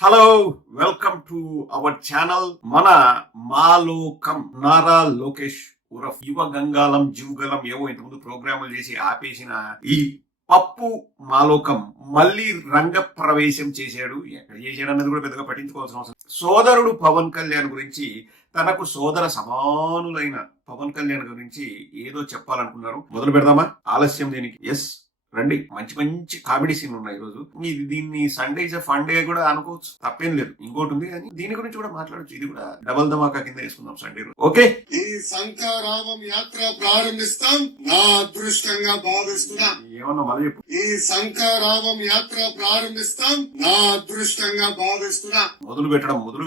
Hello, welcome to our channel. మన మాలోకం నారా లోకేష్ ఉరఫ్ యువ గంగాలం జీవగలం ఏవో ఇంతకుముందు ప్రోగ్రాములు చేసి ఆపేసిన ఈ పప్పు మాలోకం మళ్ళీ రంగ ప్రవేశం చేశాడు. ఎక్కడ చేశాడు అన్నది కూడా పెద్దగా పట్టించుకోవాల్సిన అవసరం. సోదరుడు పవన్ కళ్యాణ్ గురించి, తనకు సోదర సమానులైన పవన్ కళ్యాణ్ గురించి ఏదో చెప్పాలనుకున్నారు. మొదలు పెడదామా? ఆలస్యం దేనికి? ఎస్, రండి. మంచి మంచి కామెడీ సీన్ ఉన్నాయి ఈ రోజు. దీన్ని సండే ఇస్ ఫన్ డే కూడా అనుకోవచ్చు, తప్పేం లేదు. ఇంకోటి ఉంది కానీ దీని గురించి కూడా మాట్లాడచ్చు. ఇది కూడా డబల్ ధమాకా కింద వేసుకుందాం సండే రోజు. ఓకే, ఈ శంఖారావం యాత్ర ప్రారంభిస్తాం నా అదృష్టంగా భావిస్తున్నా. ఏమన్నా మళ్ళీ చెప్పు. ఈ శంఖారావం యాత్ర ప్రారంభిస్తాం నా అదృష్టంగా భావిస్తున్నా. మొదలు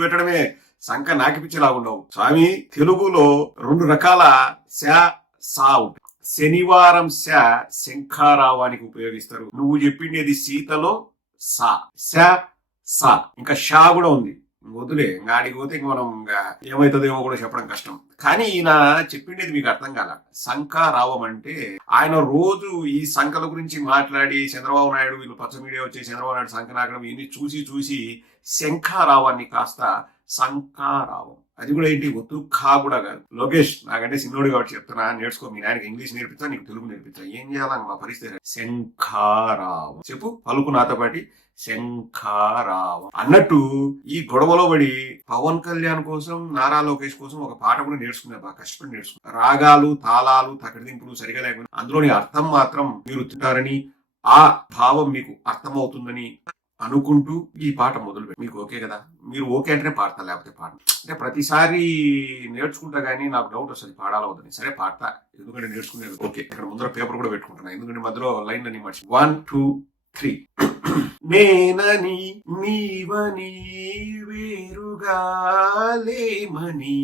పెట్టడమే శంఖ నాకిపించేలాగుండవు స్వామి. తెలుగులో రెండు రకాల సా ఉంటాయి. శనివారం శంఖారావానికి ఉపయోగిస్తారు. నువ్వు చెప్పిండేది సీతలో సా, ఇంకా షా కూడా ఉంది. వదిలే, ఆడికి పోతే ఇంక మనం ఏమైతుందేమో కూడా చెప్పడం కష్టం. కానీ ఈయన చెప్పిండేది మీకు అర్థం కాల. శంఖారావం అంటే ఆయన రోజు ఈ సంఖల గురించి మాట్లాడి, చంద్రబాబు నాయుడు వీళ్ళు పచ్చ మీడియా వచ్చి చంద్రబాబు నాయుడు సంఖ నాకడం ఇవన్నీ చూసి శంఖారావాన్ని కాస్త శంఖారావం. అది కూడా ఏంటి, ఒత్తు ఖా కూడా కాదు. లోకేష్ నాకంటే చిన్నోడు కాబట్టి చెప్తున్నా, నేర్చుకో. మీ నాయనకి ఇంగ్లీష్ నేర్పిస్తా, నీకు తెలుగు నేర్పిస్తా. ఏం చేయాలని మా పరిస్థితి. శంఖారావం చెప్పు, పలుకు నాతో పాటి. శంఖారావం అన్నట్టు ఈ గొడవలో పడి పవన్ కళ్యాణ్ కోసం, నారా లోకేష్ కోసం ఒక పాట కూడా నేర్చుకున్నా. బాగా కష్టపడి నేర్చుకున్నా. రాగాలు, తాళాలు, తకడింపులు సరిగా లేకుండా అందులోని అర్థం మాత్రం మీరు తింటారని, ఆ భావం మీకు అర్థమవుతుందని అనుకుంటూ ఈ పాట మొదలు. మీకు ఓకే కదా? మీరు ఓకే అంటేనే పాడతా, లేకపోతే పాడను. అంటే ప్రతిసారి నేర్చుకుంటా గానీ నాకు డౌట్ వస్తుంది పాడాలా వద్దని. సరే పాడతా, ఎందుకంటే నేర్చుకునేది. ఓకే, ఇక్కడ ముందర పేపర్ కూడా పెట్టుకుంటున్నా, ఎందుకంటే మధ్యలో లైన్ అని మర్చి. 1 2 3 నేనని నీవని వేరుగా లేమని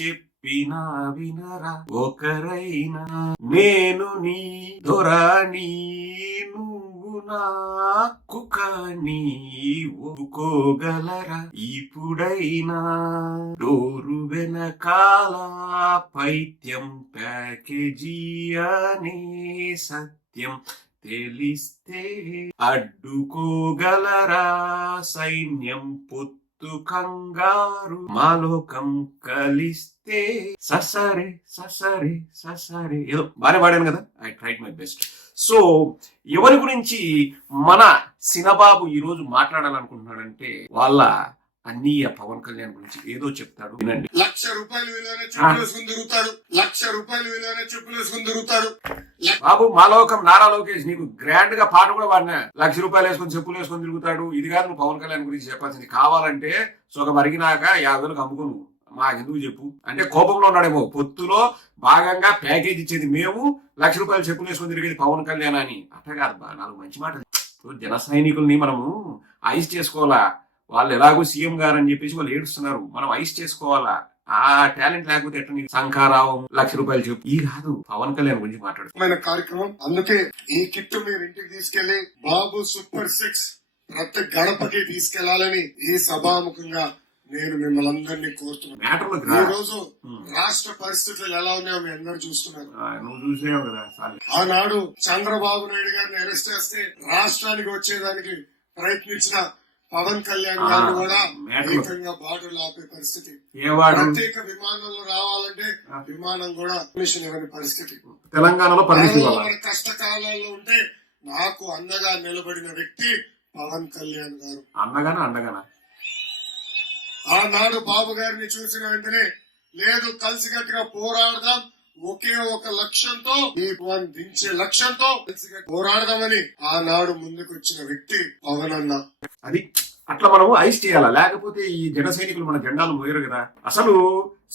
చెప్పినా వినరా ఒకరైనా, నేను నీ దొరాని నువ్వు నాకు కానీ ఒప్పుకోగలరా ఇప్పుడైనా. డోరు వెనకాల పైత్యం ప్యాకేజీ అనే సత్యం తెలిస్తే అడ్డుకోగలరా సైన్యం పొత్తు కంగారు. మాలోకం కలిస్తే ససరే ఏదో బానే పాడాను కదా. I tried my best. So ఎవరి గురించి మన సినబాబు ఈ రోజు మాట్లాడాలనుకుంటున్నాడంటే వాళ్ళ అన్నయ్య పవన్ కళ్యాణ్ గురించి ఏదో చెప్తాడు, వినండి. ₹1,00,000 విలువైన చెప్పులు వేసుకుని తిరుగుతాడు. ₹1,00,000 విలువైన చెప్పులు వేసుకుని తిరుగుతాడు. బాబు మాలోకం నారా లోకేష్, నీకు గ్రాండ్ గా పాట కూడా వాడినా. ₹1,00,000 వేసుకొని చెప్పులు వేసుకొని తిరుగుతాడు. ఇది కాదు నువ్వు పవన్ కళ్యాణ్ గురించి చెప్పాల్సింది. కావాలంటే సొగ మరిగినాక 50,000 అమ్ముకోను, మాకెందుకు చెప్పు అంటే కోపంలో ఉన్నాడేమో. పొత్తులో భాగంగా ప్యాకేజ్ ఇచ్చేది మేము, ₹1,00,000 చెప్పులు వేసుకొని తిరిగేది పవన్ కళ్యాణ్ అని. అట్ట కాదు బా, 4 మంచి మాటలు. జన సైనికుల్ని మనము ఐస్ చేసుకోవాలా. వాళ్ళు ఎలాగో సీఎం గారు అని చెప్పేసి వాళ్ళు ఏడుస్తున్నారు, మనం ఐస్ చేసుకోవాలా. ఆ టాలెంట్ లేకపోతే ఎట్లా? నీకు శంఖారావం ₹1,00,000 చెప్పు. ఈ కాదు పవన్ కళ్యాణ్ గురించి మాట్లాడుతున్న కార్యక్రమం. అందుకే ఈ కిట్ మీరు ఇంటికి తీసుకెళ్లి బాబు సూపర్ 6 ప్రతి గడపకి తీసుకెళ్లాలని ఈ సభాముఖంగా నేను మిమ్మల్ని అందరినీ కోరుతున్నాను. ఈ రోజు రాష్ట్ర పరిస్థితులు ఎలా ఉన్నాయో మీ అందరూ చూస్తున్నారు. నువ్వు చూసావు కదా. ఆనాడు చంద్రబాబు నాయుడు గారిని అరెస్ట్ చేస్తే రాష్ట్రానికి వచ్చేదానికి ప్రయత్నించిన పవన్ కళ్యాణ్ గారు కూడా ఏకంగా బాటలు ఆపే పరిస్థితి. ప్రత్యేక విమానంలో రావాలంటే విమానం కూడా పర్మిషన్ ఇవ్వని పరిస్థితి. తెలంగాణలో కష్టకాలాల్లో ఉంటే నాకు అండగా నిలబడిన వ్యక్తి పవన్ కళ్యాణ్ గారు. అండగానా ఆనాడు బాబు గారిని చూసిన వెంటనే లేదు కలిసికట్టుగా పోరాడదాం, ఒకే ఒక లక్ష్యంతో, ఈ దించే లక్ష్యంతో కలిసిగా పోరాడదామని ఆనాడు ముందుకు వచ్చిన వ్యక్తి పవన్ అన్న. అది అట్లా మనం ఐస్ చేయాలా, లేకపోతే ఈ జన సైనికులు మన జెండాలు మోయరు కదా. అసలు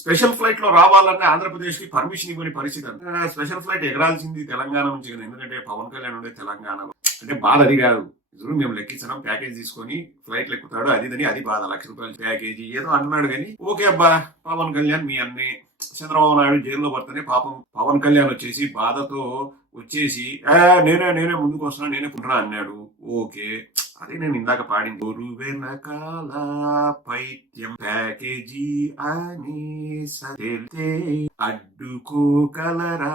స్పెషల్ ఫ్లైట్ లో రావాలన్నా ఆంధ్రప్రదేశ్ కి పర్మిషన్ ఇవ్వని పరిస్థితి. స్పెషల్ ఫ్లైట్ ఎగరాల్సింది తెలంగాణ నుంచి కదా, ఎందుకంటే పవన్ కళ్యాణ్ ఉండే తెలంగాణలో. అంటే బాధ అది కాదు. చూడు, మేము లెక్కించడం ప్యాకేజ్ తీసుకొని ఫ్లైట్ ఎక్కుతాడు, అది బాధ. ₹1,00,000 ప్యాకేజీ ఏదో అంటున్నాడు కానీ ఓకే అబ్బా. పవన్ కళ్యాణ్ మీ అన్నే. చంద్రబాబు నాయుడు జైల్లో పడితేనే పాపం పవన్ కళ్యాణ్ వచ్చేసి బాధతో వచ్చేసి నేనే ముందుకు వస్తున్నా, నేనే పుట్టినా అన్నాడు. ఓకే, అదే నేను ఇందాక పాడింది. ఊరు వెనకాల పైత్యం ప్యాకేజీ అని సరితే అడ్డుకోగలరా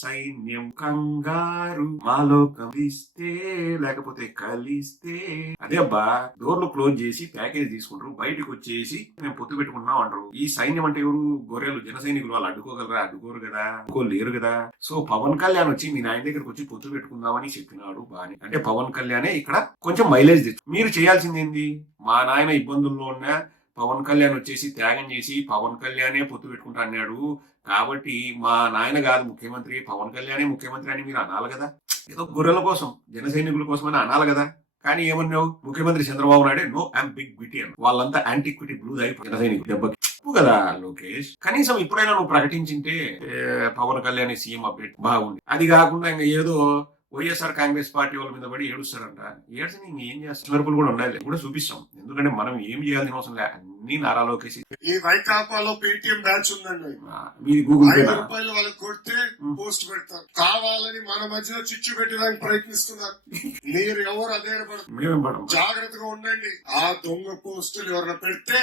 సైన్యం కంగారు మాలో కలిస్తే లేకపోతే కలిస్తే. అదే అబ్బా, డోర్లు క్లోజ్ చేసి ప్యాకేజ్ తీసుకుంటారు, బయటకు వచ్చేసి మేము పొత్తు పెట్టుకుంటున్నాం అంటారు. ఈ సైన్యం అంటే ఎవరు? గొర్రెలు, జన సైనికులు. వాళ్ళు అడ్డుకోగలరా? అడ్డుకోరు కదా, అడ్డుకోలేరు కదా. సో పవన్ కళ్యాణ్ వచ్చి మీ నాయన దగ్గరకు వచ్చి పొత్తు పెట్టుకుందామని చెప్పినాడు బానే. అంటే పవన్ కళ్యాణే ఇక్కడ కొంచెం మైలేజ్ తెచ్చు. మీరు చేయాల్సింది ఏంది? మా నాయన ఇబ్బందుల్లో ఉన్న పవన్ కళ్యాణ్ వచ్చేసి త్యాగం చేసి పవన్ కళ్యాణే పొత్తు పెట్టుకుంటా అన్నాడు కాబట్టి మా నాయన కాదు ముఖ్యమంత్రి, పవన్ కళ్యాణే ముఖ్యమంత్రి అని మీరు అనాలి కదా. ఏదో గొర్రెల కోసం, జన సైనికుల కోసం అని అనాలి కదా. కానీ ఏమన్నావు? ముఖ్యమంత్రి చంద్రబాబు నాయుడే నో ఐఎమ్ బిగ్ బిటీ అని. వాళ్ళంతా యాంటిక్విటీ బ్లూ అయిపోయి జన సైనికులు దెబ్బకి కదా. లోకేష్, కనీసం ఇప్పుడైనా నువ్వు ప్రకటించింటే పవన్ కళ్యాణ్ సీఎం అప్డేట్ బాగుంది. అది కాకుండా ఇంకా ఏదో వైఎస్ఆర్ కాంగ్రెస్ పార్టీ వాళ్ళ మీద పడి ఏడుస్తారంట. ఏడ్చి ఏం చేస్తారు? మెరుపులు కూడా ఉండాలి, కూడా చూపిస్తాం. ఎందుకంటే మనం ఏం చేయాల్సిన అవసరం లే, అన్ని నారా లోకేష్. ఈ వైకాపాలో పేటిఎం బ్యాచ్ ఉందండి. మీది గూగుల్ పే. 5 రూపాయలు వాళ్ళకి కొడితే పోస్ట్ పెడతారు. కావాలని మన మధ్యలో చిచ్చు పెట్టడానికి ప్రయత్నిస్తున్నారు. మీరు ఎవరు అధైర్యపడతారు? జాగ్రత్తగా ఉండండి. ఆ దొంగ పోస్టులు ఎవరైనా పెడితే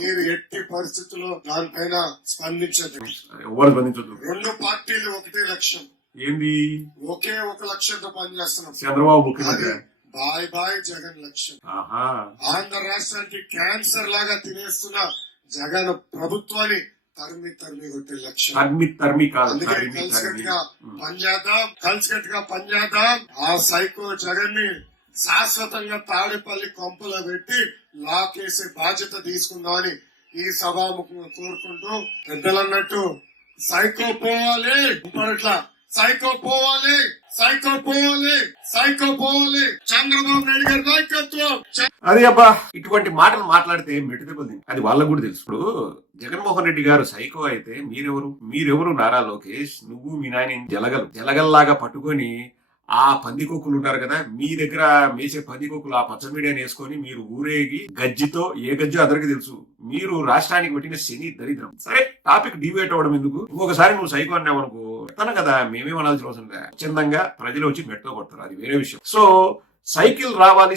మీరు ఎట్టి పరిస్థితుల్లో దానిపైన స్పందించదు. ఎవరు స్పందించదు. 2 పార్టీలు ఒకటే లక్ష్యం. ఏంది? ఒకే ఒక లక్ష్యంతో పనిచేస్తున్నాం. చంద్రబాబు ముఖ్యమంత్రి. బాయ్ బాయ్ జగన్ లక్ష్యం. ఆంధ్ర రాష్ట్రానికి క్యాన్సర్ లాగా తినేస్తున్న జగన్ ప్రభుత్వాన్ని తరిమి కొట్టే లక్ష్యం. అందుకే కలిసికట్టుగా పనిచేద్దాం. ఆ సైకో జగన్ ని శాశ్వతంగా తాడేపల్లి కొంపలో పెట్టి లాకేసే బాధ్యత తీసుకుందామని ఈ సభాముఖంగా కోరుకుంటూ, పెద్దలన్నట్టు సైకో పోవాలి, చంద్రబాబు నాయుడు గారి నాయకత్వం. అది అబ్బా, ఇటువంటి మాటలు మాట్లాడితే మెట్టుదెబ్బలు. అది వాళ్ళకు కూడా తెలుసు. ఇప్పుడు జగన్మోహన్ రెడ్డి గారు సైకో అయితే మీరెవరు నారా లోకేష్? నువ్వు మీ నాయన జలగల్లాగా పట్టుకొని ఆ పందికొక్కులు ఉంటారు కదా, మీ దగ్గర మేసే పందికొక్కులు ఆ పచ్చ మీడియాని వేసుకొని మీరు ఊరేగి గజ్జితో, ఏ గజ్జో అందరికి తెలుసు. మీరు రాష్ట్రానికి పెట్టిన శని దరిద్రం. సరే, టాపిక్ డివేట్ అవ్వడం ఎందుకు? ఇంకొకసారి నువ్వు సైకో అన్నావు అనుకో, చెప్తాను కదా, మేమేం అనాల్సిన అవసరం లేదు. స్వచ్ఛందంగా ప్రజలు వచ్చి మెట్తో కొడతారు, అది వేరే విషయం. సో సైకిల్ రావాలి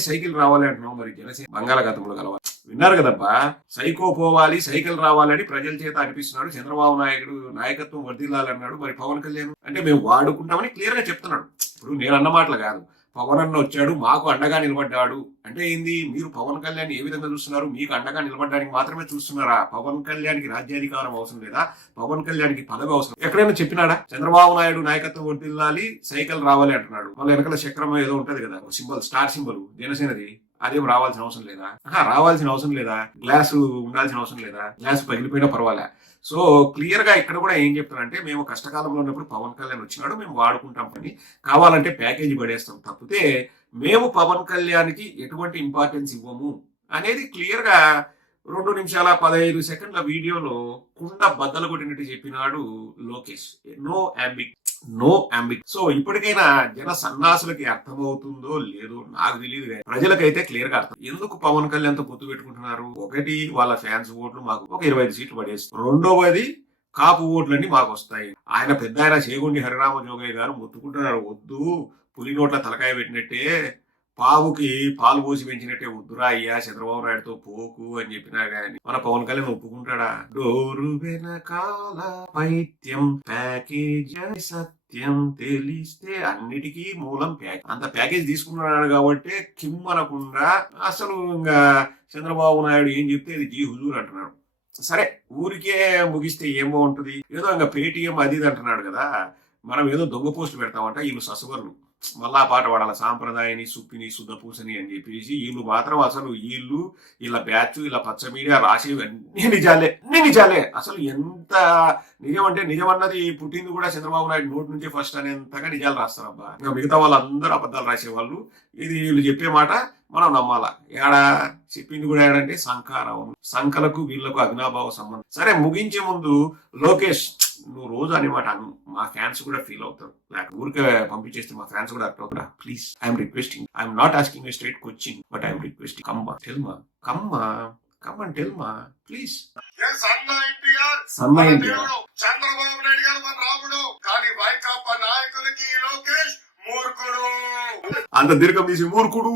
అంటున్నావు. మరి జనసేన బంగాళాఖాతంలో కలవాలి. విన్నారు కదబ్బా, సైకో పోవాలి, సైకిల్ రావాలని ప్రజల చేత అనిపిస్తున్నాడు. చంద్రబాబు నాయుడు నాయకత్వం వర్ధిల్లాలన్నాడు. మరి పవన్ కళ్యాణ్ అంటే మేము వాడుకుంటామని క్లియర్ గా చెప్తున్నాడు. ఇప్పుడు నేను అన్న మాటలు కాదు, పవన్ అన్న వచ్చాడు మాకు అండగా నిలబడ్డాడు అంటే ఏంది? మీరు పవన్ కళ్యాణ్ ఏ విధంగా చూస్తున్నారు? మీకు అండగా నిలబడడానికి మాత్రమే చూస్తున్నారా? పవన్ కళ్యాణ్కి రాజ్యాధికారం అవసరం లేదా? పవన్ కళ్యాణ్కి పదవి అవసరం ఎక్కడైనా చెప్పినాడా? చంద్రబాబు నాయుడు నాయకత్వం వర్ధిల్లాలి, సైకిల్ రావాలి అంటున్నాడు. వాళ్ళ వెనకాల చక్రం ఏదో ఉంటది కదా, సింబల్, స్టార్ సింబల్ జనసేనది. అదేం రావాల్సిన అవసరం లేదా? రావాల్సిన అవసరం లేదా? గ్లాసు ఉండాల్సిన అవసరం లేదా? గ్లాసు పగిలిపోయినా పర్వాలే. సో క్లియర్ గా ఇక్కడ కూడా ఏం చెప్తారంటే, మేము కష్టకాలంలో ఉన్నప్పుడు పవన్ కళ్యాణ్ వచ్చినాడు, మేము వాడుకుంటాం, పని కావాలంటే ప్యాకేజీ పడేస్తాం, తప్పితే మేము పవన్ కళ్యాణ్కి ఎటువంటి ఇంపార్టెన్స్ ఇవ్వము అనేది క్లియర్ గా 2 నిమిషాల 15 సెకండ్ల వీడియోలో కుండ బద్దలు కొట్టినట్టు చెప్పినాడు లోకేష్. నో అంబిక్. సో ఇప్పటికైనా జన సన్నాసులకి అర్థమవుతుందో లేదో నాకు తెలియదు, ప్రజలకైతే క్లియర్ గా అర్థం. ఎందుకు పవన్ కళ్యాణ్ తో పొత్తు పెట్టుకుంటున్నారు? ఒకటి, వాళ్ళ ఫ్యాన్స్ ఓట్లు మాకు ఒక 25 సీట్లు పడేస్తారు. రెండవది, కాపు ఓట్లన్నీ మాకు వస్తాయి. ఆయన పెద్ద ఆయన చేగుండి హరిరామ జోగయ్య గారు మొత్తుకుంటున్నారు, వద్దు, పులి నోట్ల తలకాయ పెట్టినట్టే, పావుకి పాలు పోసి పెంచినట్టే వద్దురా అయ్యా, చంద్రబాబు నాయుడుతో పోకు అని చెప్పినా గానీ మన పవన్ కళ్యాణ్ ఒప్పుకుంటాడా? డోరు వెనకాల పైత్యం ప్యాకేజ్ సత్యం తెలిస్తే అన్నిటికీ మూలం ప్యాకేజ్. అంత ప్యాకేజ్ తీసుకున్నాడు కాబట్టి కిమ్మనకుండా అసలు ఇంకా చంద్రబాబు నాయుడు ఏం చెప్తే అది జీ హుజూర్ అంటున్నాడు. సరే, ఊరికే ముగిస్తే ఏం బాగుంటుంది? ఏదో ఇంకా పేటీఎం అది అంటున్నాడు కదా, మనం ఏదో దొంగ పోస్టు పెడతామంట. వీళ్ళు ససువర్లు మళ్ళా పాట పాడాల, సాంప్రదాయని సుప్పిని శుద్ధపూసని అని చెప్పేసి. వీళ్ళు మాత్రం అసలు వీళ్ళ బ్యాచ్, వీళ్ళ పచ్చ మీడియా రాసేవి అన్ని నిజాలే. అసలు ఎంత నిజం అంటే, నిజం అన్నది పుట్టింది కూడా చంద్రబాబు నాయుడు నోటి నుంచి ఫస్ట్ అనేంతగా నిజాలు రాస్తారబ్బా. ఇంకా మిగతా వాళ్ళందరూ అబద్ధాలు రాసేవాళ్ళు. ఇది వీళ్ళు చెప్పే మాట మనం నమ్మాలా? ఏడా చెప్పింది కూడా ఏడంటే శంఖారావం. శంఖలకు వీళ్లకు అవినాభావ సంబంధం. సరే, ముగించే ముందు లోకేష్, నువ్వు రోజు అనేమాట అను, మా ఫ్యాన్స్ కూడా ఫీల్ అవుతారు. లేక ఊరికే పంపించేస్తే మా ఫ్యాన్స్ కూడా అర్థం అవుతారా? Please, I'm requesting. I'm not asking a straight question, but I'm requesting. Come and tell మా ప్లీజ్. చంద్రబాబు నాయుడు గారు మన రాముడు, కానీ వైకాపా నాయకులకి లోకేష్ మూర్ఖుడు. మూర్ఖుడు. అంత దీర్ఘం తీసి మూర్ఖుడు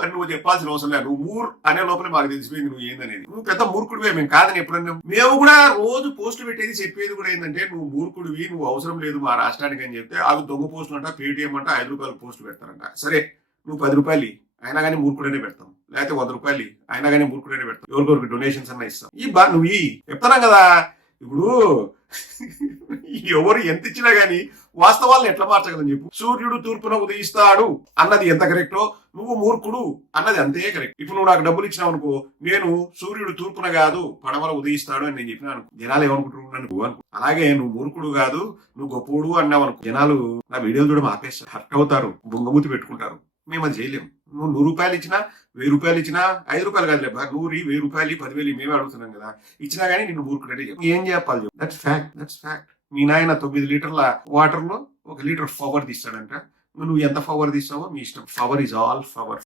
అని నువ్వు చెప్పాల్సిన అవసరం లేదు. నువ్వు మూర్ అనే లోపలే మాకు తెలిసిపోయింది నువ్వు ఏందనేది. నువ్వు పెద్ద మూర్ఖుడివే, మేము కాదని ఎప్పుడన్నా. మేము కూడా రోజు పోస్టులు పెట్టేది చెప్పేది కూడా ఏంటంటే నువ్వు మూర్ఖుడివి, నువ్వు అవసరం లేదు మా రాష్ట్రానికి అని చెప్తే అది దొంగ పోస్టులు అంట, పేటీఎం అంట, 5 రూపాయల పోస్టులు పెడతారంట. సరే నువ్వు 10 రూపాయలు అయినా కానీ మూర్ఖుడనే పెడతాం, లేకపోతే 100 రూపాయలు అయినా కానీ మూర్ఖుడనే పెడతాం, ఎవరికొరికి డొనేషన్స్ అన్నా ఇస్తాం. నువ్వు చెప్తున్నాం కదా. ఇప్పుడు ఎవరు ఎంత ఇచ్చినా గానీ వాస్తవాలను ఎట్లా మార్చగలని చెప్పు. సూర్యుడు తూర్పున ఉదయిస్తాడు అన్నది ఎంత కరెక్టో, నువ్వు మూర్ఖుడు అన్నది అంతే కరెక్ట్. ఇప్పుడు నువ్వు నాకు డబ్బులు ఇచ్చినావు అనుకో, నేను సూర్యుడు తూర్పున కాదు పడమల ఉదయిస్తాడు అని నేను చెప్పినాను, జనాలు ఏమనుకుంటున్నాను అనుకో. అలాగే నువ్వు మూర్ఖుడు కాదు నువ్వు గొప్పోడు అన్నావు అనుకో, జనాలు నా వీడియోలు చూడడం ఆపేస్తారు, హర్ట్ అవుతారు, బొంగమూతి పెట్టుకుంటారు. మేము అది చేయలేము. నువ్వు 100 రూపాయలు ఇచ్చినా 1000 రూపాయలు ఇచ్చినా 5 రూపాయలు కాదు లేదు 100, 1000 రూపాయలు 10,000 మేమే అడుగుతున్నాం కదా. ఇచ్చినా గానీ నిన్ను మూర్ఖుడే చెప్పు. ఏం చెప్పాలి చెప్పు. That's fact. మీ నాయన 9 లీటర్ల వాటర్ లో 1 లీటర్ పవర్ తీస్తాడంట. నువ్వు ఎంత పవర్ తీస్తావో మీ ఇష్టం. Power is all power.